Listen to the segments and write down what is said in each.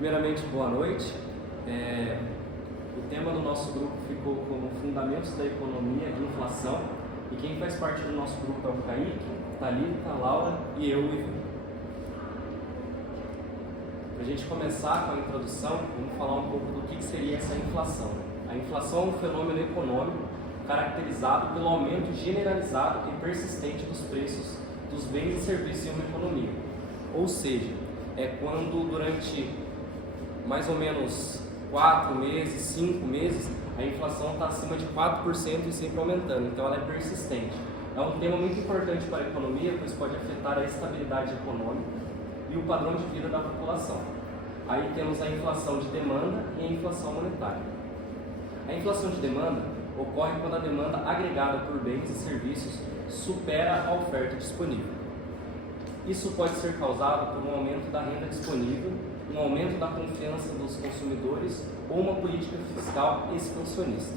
Primeiramente, boa noite. O tema do nosso grupo ficou como Fundamentos da Economia e Inflação, e quem faz parte do nosso grupo é o Kaique, Thalita, Laura e eu, Ivan. Para a gente começar com a introdução, vamos falar um pouco do que seria essa inflação. A inflação é um fenômeno econômico caracterizado pelo aumento generalizado e persistente dos preços dos bens e serviços em uma economia. Ou seja, é quando durante mais ou menos 4 meses, 5 meses, a inflação está acima de 4% e sempre aumentando, então ela é persistente. É um tema muito importante para a economia, pois pode afetar a estabilidade econômica e o padrão de vida da população. Aí temos a inflação de demanda e a inflação monetária. A inflação de demanda ocorre quando a demanda agregada por bens e serviços supera a oferta disponível. Isso pode ser causado por um aumento da renda disponível, um aumento da confiança dos consumidores ou uma política fiscal expansionista.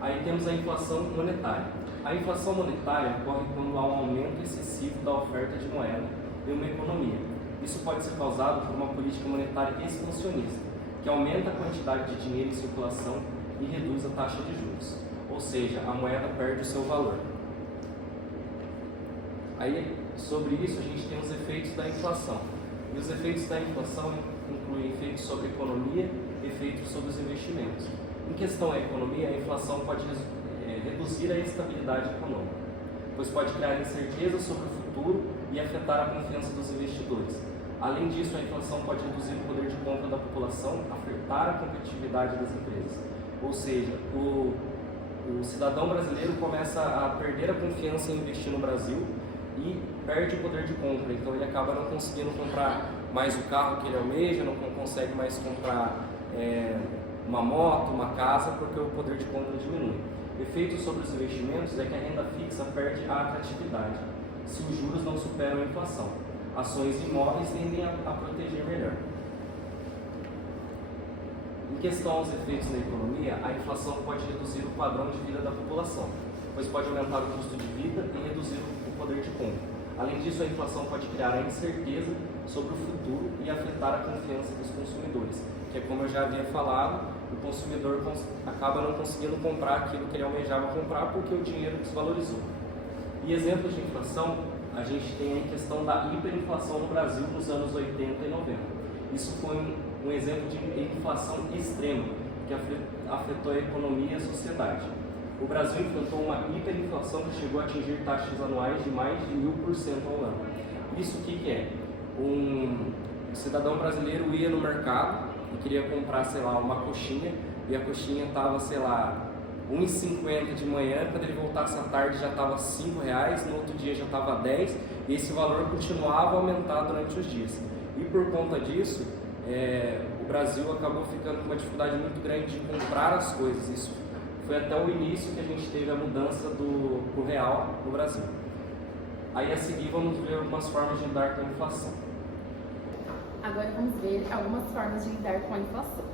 Aí temos a inflação monetária. A inflação monetária ocorre quando há um aumento excessivo da oferta de moeda em uma economia. Isso pode ser causado por uma política monetária expansionista, que aumenta a quantidade de dinheiro em circulação e reduz a taxa de juros, ou seja, a moeda perde o seu valor. Aí, sobre isso, a gente tem os efeitos da inflação. E os efeitos da inflação incluem efeitos sobre a economia e efeitos sobre os investimentos. Em questão à economia, a inflação pode reduzir a estabilidade econômica, pois pode criar incerteza sobre o futuro e afetar a confiança dos investidores. Além disso, a inflação pode reduzir o poder de compra da população, afetar a competitividade das empresas. Ou seja, o cidadão brasileiro começa a perder a confiança em investir no Brasil e perde o poder de compra, então ele acaba não conseguindo comprar mais o carro que ele almeja, não consegue mais comprar uma moto, uma casa, porque o poder de compra diminui. Efeito sobre os investimentos é que a renda fixa perde a atratividade se os juros não superam a inflação. Ações e imóveis tendem a proteger melhor. Em questão aos efeitos na economia, a inflação pode reduzir o padrão de vida da população, pois pode aumentar o custo de vida e reduzir o poder de compra. Além disso, a inflação pode criar a incerteza sobre o futuro e afetar a confiança dos consumidores, que é como eu já havia falado, o consumidor acaba não conseguindo comprar aquilo que ele almejava comprar porque o dinheiro desvalorizou. E exemplos de inflação, a gente tem a questão da hiperinflação no Brasil nos anos 80 e 90. Isso foi um exemplo de inflação extrema, que afetou a economia e a sociedade. O Brasil enfrentou uma hiperinflação que chegou a atingir taxas anuais de mais de 1000% ao ano. Isso o que é? Um cidadão brasileiro ia no mercado e queria comprar, sei lá, uma coxinha, e a coxinha estava, sei lá, R$1,50 de manhã, quando ele voltasse à tarde já estava R$5, no outro dia já estava 10, e esse valor continuava a aumentar durante os dias. E por conta disso, o Brasil acabou ficando com uma dificuldade muito grande de comprar as coisas. Isso foi até o início que a gente teve a mudança pro real no Brasil. Aí a seguir vamos ver algumas formas de lidar com a inflação. Agora vamos ver algumas formas de lidar com a inflação.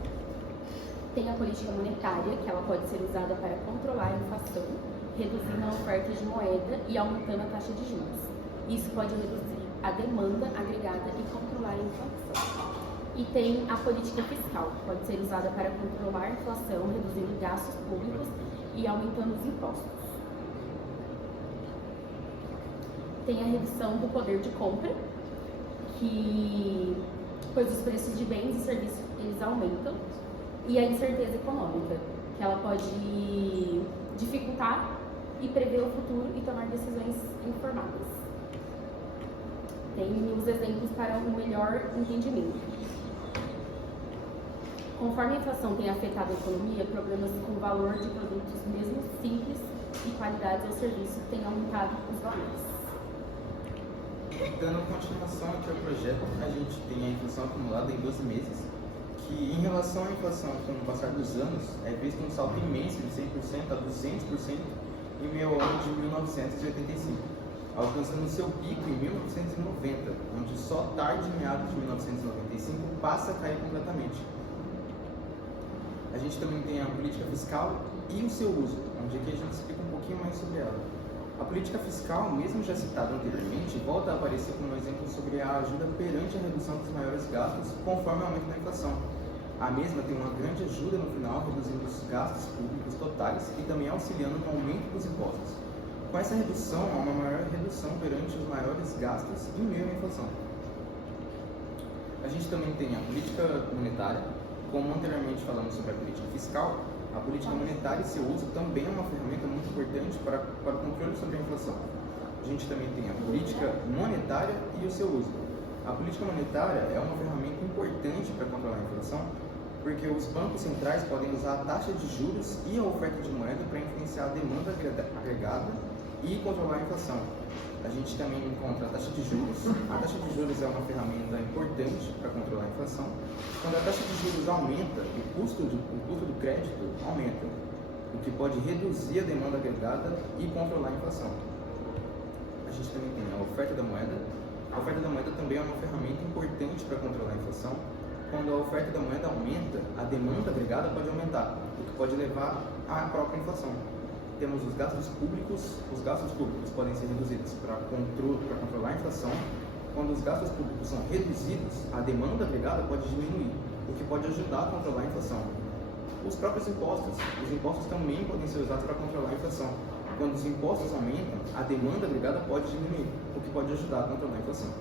Tem a política monetária, que ela pode ser usada para controlar a inflação, reduzindo a oferta de moeda e aumentando a taxa de juros. Isso pode reduzir a demanda agregada e controlar a inflação. E tem a política fiscal, que pode ser usada para controlar a inflação, reduzindo gastos públicos e aumentando os impostos. Tem a redução do poder de compra, pois os preços de bens e serviços eles aumentam, e a incerteza econômica, que ela pode dificultar e prever o futuro e tomar decisões informadas. Tem os exemplos para um melhor entendimento. Conforme a inflação tem afetado a economia, problemas com o valor de produtos mesmo simples e qualidade ao serviço têm aumentado os valores. Dando continuação aqui ao projeto, a gente tem a inflação acumulada em 12 meses, que em relação à inflação com o passar dos anos, é visto um salto imenso de 100% a 200% em meio ao ano de 1985, alcançando seu pico em 1990, onde só tarde em meados de 1995 passa a cair completamente. A gente também tem a política fiscal e o seu uso, onde aqui a gente explica um pouquinho mais sobre ela. A política fiscal, mesmo já citada anteriormente, volta a aparecer como um exemplo sobre a ajuda perante a redução dos maiores gastos conforme o aumento da inflação. A mesma tem uma grande ajuda no final, reduzindo os gastos públicos totais e também auxiliando no aumento dos impostos. Com essa redução, há uma maior redução perante os maiores gastos em meio à inflação. A gente também tem a política monetária, como anteriormente falamos sobre a política fiscal. A política monetária e seu uso também é uma ferramenta muito importante para o controle sobre a inflação. A gente também tem a política monetária e o seu uso. A política monetária é uma ferramenta importante para controlar a inflação, porque os bancos centrais podem usar a taxa de juros e a oferta de moeda para influenciar a demanda agregada e controlar a inflação. A gente também encontra a taxa de juros. A taxa de juros é uma ferramenta importante para controlar a inflação. Quando a taxa de juros aumenta, o custo do crédito aumenta, o que pode reduzir a demanda agregada e controlar a inflação. A gente também tem a oferta da moeda. A oferta da moeda também é uma ferramenta importante para controlar a inflação. Quando a oferta da moeda aumenta, a demanda agregada pode aumentar, o que pode levar à própria inflação. Temos os gastos públicos. Os gastos públicos podem ser reduzidos para controlar a inflação. Quando os gastos públicos são reduzidos, a demanda agregada pode diminuir, o que pode ajudar a controlar a inflação. Os próprios impostos. Os impostos também podem ser usados para controlar a inflação. Quando os impostos aumentam, a demanda agregada pode diminuir, o que pode ajudar a controlar a inflação.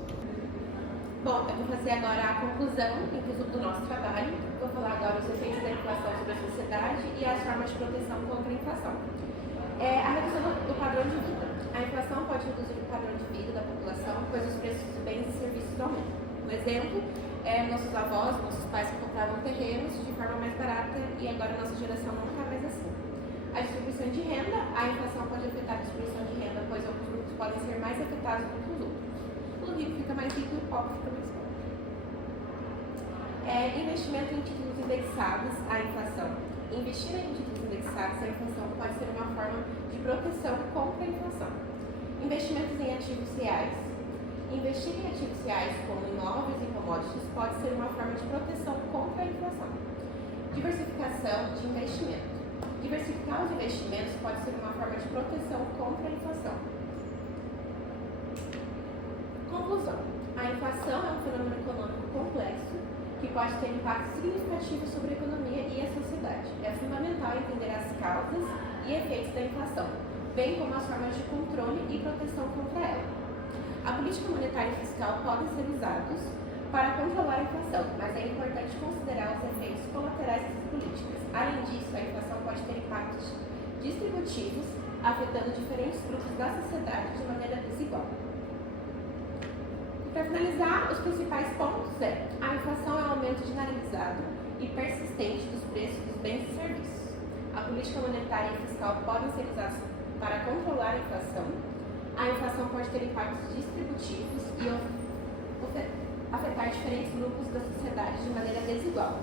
Bom, eu vou fazer agora a conclusão do nosso trabalho. Vou falar agora os efeitos da inflação sobre a sociedade e as formas de proteção contra a inflação. A redução do padrão de vida. A inflação pode reduzir o padrão de vida da população, pois os preços de bens e serviços aumentam. Um exemplo nossos avós, nossos pais que compravam terrenos de forma mais barata e agora a nossa geração não está mais assim. A distribuição de renda. A inflação pode afetar a distribuição de renda, pois alguns grupos podem ser mais afetados do que os outros. O rico fica mais rico e o pobre fica mais pobre. Investimento em títulos indexados à inflação. Investir em títulos indexados à inflação pode ser uma forma de proteção contra a inflação. Investimentos em ativos reais. Investir em ativos reais, como imóveis e commodities, pode ser uma forma de proteção contra a inflação. Diversificação de investimento. Diversificar os investimentos pode ser uma forma de proteção contra a inflação. Conclusão. A inflação é um fenômeno econômico complexo que pode ter impactos significativos sobre a economia e a sociedade. É fundamental entender as causas e efeitos da inflação, bem como as formas de controle e proteção contra ela. A política monetária e fiscal podem ser usados para controlar a inflação, mas é importante considerar os efeitos colaterais dessas políticas. Além disso, a inflação pode ter impactos distributivos, afetando diferentes grupos da sociedade de maneira desigual. Para finalizar, os principais pontos a inflação é um aumento generalizado e persistente dos preços dos bens e serviços. A política monetária e fiscal podem ser usadas para controlar a inflação. A inflação pode ter impactos distributivos e afetar diferentes grupos da sociedade de maneira desigual.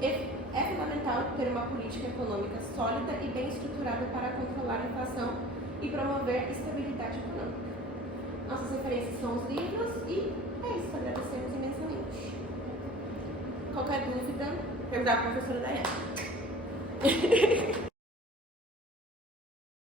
É fundamental ter uma política econômica sólida e bem estruturada para controlar a inflação e promover estabilidade econômica. Nossas referências são os livros e é isso, agradecemos imensamente. Qualquer dúvida, perguntar para a professora Daiane.